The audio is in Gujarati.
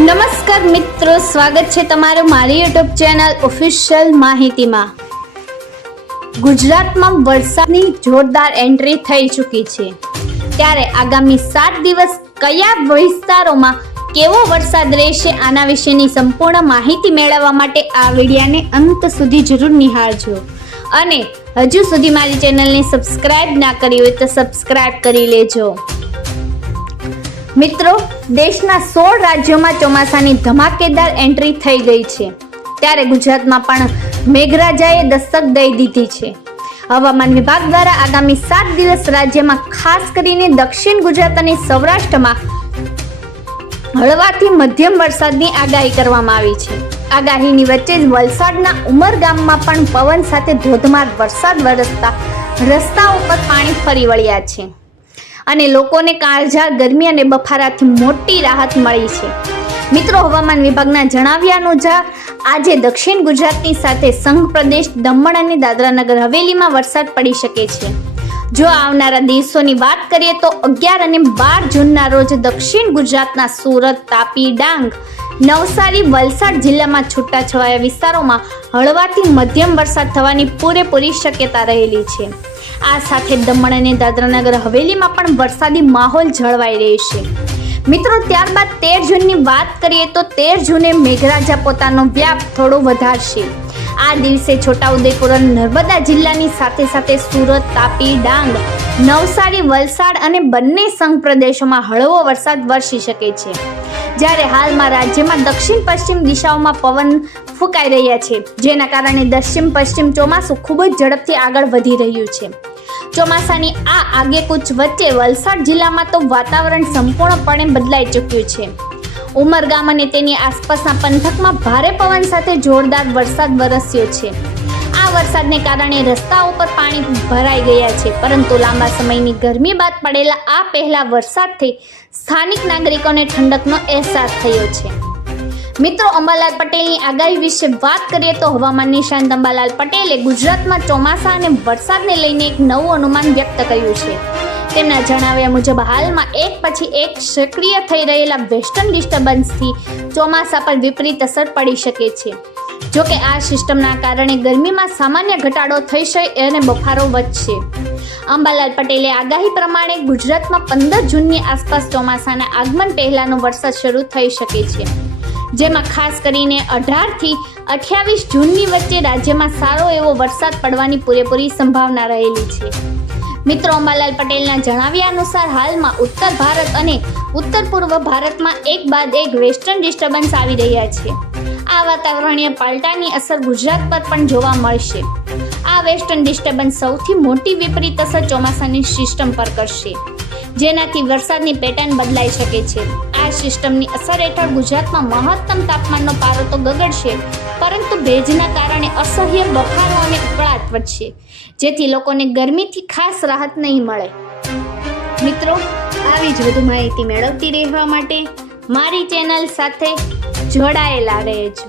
નમસ્કાર મિત્રો, સ્વાગત છે તમારું મારી યુટ્યુબ ચેનલ ઓફિશિયલ માહિતીમાં। ગુજરાતમાં વરસાદની જોરદાર એન્ટ્રી થઈ ચૂકી છે, ત્યારે આગામી 7 દિવસ કયા વિસ્તારોમાં કેવો વરસાદ રહેશે આના વિશેની સંપૂર્ણ માહિતી મેળવવા માટે આ વિડીયોને અંત સુધી જરૂર નિહાળજો અને હજુ સુધી મારી ચેનલને સબસ્ક્રાઇબ ના કરી હોય તો સબસ્ક્રાઇબ કરી લેજો। મિત્રો, દેશના 16 રાજ્યોમાં ચોમાસાની ધમાકેદાર એન્ટ્રી થઈ ગઈ છે, ત્યારે ગુજરાતમાં પણ મેઘરાજાએ દસ્તક દઈ દીધી છે। હવામાન વિભાગ દ્વારા આગામી 7 દિવસ રાજ્યમાં ખાસ કરીને દક્ષિણ ગુજરાત અને સૌરાષ્ટ્રમાં હળવાથી મધ્યમ વરસાદની આગાહી કરવામાં આવી છે। આગાહીની વચ્ચે જ વલસાડના ઉમરગામમાં પણ પવન સાથે ધોધમાર વરસાદ વરસતા રસ્તાઓ પર પાણી ફરી વળ્યા છે અને લોકોને કાળઝાળ ગરમી અને બફારાથી મોટી રાહત મળી છે। મિત્રો, હવામાન વિભાગના જણાવ્યા અનુસાર આજે દક્ષિણ ગુજરાતની સાથે સંઘ પ્રદેશ દમણ અને દાદરાનગર હવેલીમાં વરસાદ પડી શકે છે। જો આવનારા દિવસોની વાત કરીએ તો 11 અને 12 જૂનના રોજ દક્ષિણ ગુજરાતના સુરત, તાપી, ડાંગ, નવસારી, વલસાડ જિલ્લામાં છૂટાછવાયા વિસ્તારોમાં હળવાથી મધ્યમ વરસાદ થવાની પૂરેપૂરી શક્યતા રહેલી છે। આ સાથે દમણ અને દાદરાનગર હવેલીમાં પણ વરસાદી માહોલ જળવાઈ રહેશે। મિત્રો, ત્યારબાદ 13 જૂનની વાત કરીએ તો 13 જૂને મેઘરાજા પોતાનો વ્યાપ થોડો વધારશે। આ દિવસે છોટાઉદેપુર અને નર્મદા જિલ્લાની સાથે સાથે સુરત, તાપી, ડાંગ, નવસારી, વલસાડ અને બંને સંઘ પ્રદેશોમાં હળવો વરસાદ વરસી શકે છે, જ્યારે હાલમાં રાજ્યમાં દક્ષિણ પશ્ચિમ દિશાઓમાં પવન ફૂંકાઈ રહ્યા છે, જેના કારણે દક્ષિણ પશ્ચિમ ચોમાસું ખૂબ જ ઝડપથી આગળ વધી રહ્યું છે। ચોમાસાની આ આગેકૂચ વચ્ચે વલસાડ જિલ્લામાં તો વાતાવરણ સંપૂર્ણપણે બદલાઈ ચૂક્યું છે। ઉમરગામ અને તેની આસપાસના પંથકમાં ભારે પવન સાથે જોરદાર વરસાદ વરસ્યો છે। આ વરસાદને કારણે રસ્તાઓ પર પાણી ભરાઈ ગયા છે, પરંતુ લાંબા સમયની ગરમી બાદ પડેલા આ પહેલા વરસાદથી સ્થાનિક નાગરિકોને ઠંડકનો અહેસાસ થયો છે। મિત્રો, અંબાલાલ પટેલની આગાહી વિશે વાત કરીએ તો હવામાન નિષ્ણાત અંબાલાલ પટેલે ગુજરાતમાં ચોમાસા અને વરસાદને લઈને એક નવું અનુમાન વ્યક્ત કર્યું છે। તેમના જણાવ્યા મુજબ હાલમાં એક પછી એક સક્રિય થઈ રહેલા વેસ્ટર્ન ડિસ્ટર્બન્સથી ચોમાસા પર વિપરીત અસર પડી શકે છે। જોકે આ સિસ્ટમના કારણે ગરમીમાં સામાન્ય ઘટાડો થશે અને બફારો વધશે। અંબાલાલ પટેલે આગાહી પ્રમાણે ગુજરાતમાં 15 જૂનની આસપાસ ચોમાસાના આગમન પહેલાનો વરસાદ શરૂ થઈ શકે છે, જેમાં ખાસ કરીને 18 થી 28 જૂનની વચ્ચે રાજ્યમાં સારો એવો વરસાદ પડવાની પૂરેપૂરી સંભાવના રહેલી છે। મિત્રો, અંબાલાલ પટેલના જણાવ્યા અનુસાર હાલમાં ઉત્તર ભારત અને ઉત્તર પૂર્વ ભારતમાં એક બાદ એક વેસ્ટર્ન ડિસ્ટર્બન્સ આવી રહ્યા છે। આ વાતાવરણીય પલટાની અસર ગુજરાત પર પણ જોવા મળશે। આ વેસ્ટર્ન ડિસ્ટર્બન્સ સૌથી મોટી વિપરીત અસર ચોમાસાની સિસ્ટમ પર કરશે, જેનાથી વરસાદની પેટર્ન બદલાઈ શકે છે। આ સિસ્ટમની અસર હેઠળ ગુજરાતમાં મહત્તમ તાપમાનનો પારો તો ગગડશે, પરંતુ ભેજના કારણે અસહ્ય બફારો અને ઉકળાટ વધશે, જેથી લોકોને ગરમીથી ખાસ રાહત નહીં મળે। મિત્રો, આવી જ વધુ માહિતી મેળવતી રહેવા માટે મારી ચેનલ સાથે જોડાયેલા રહેજો।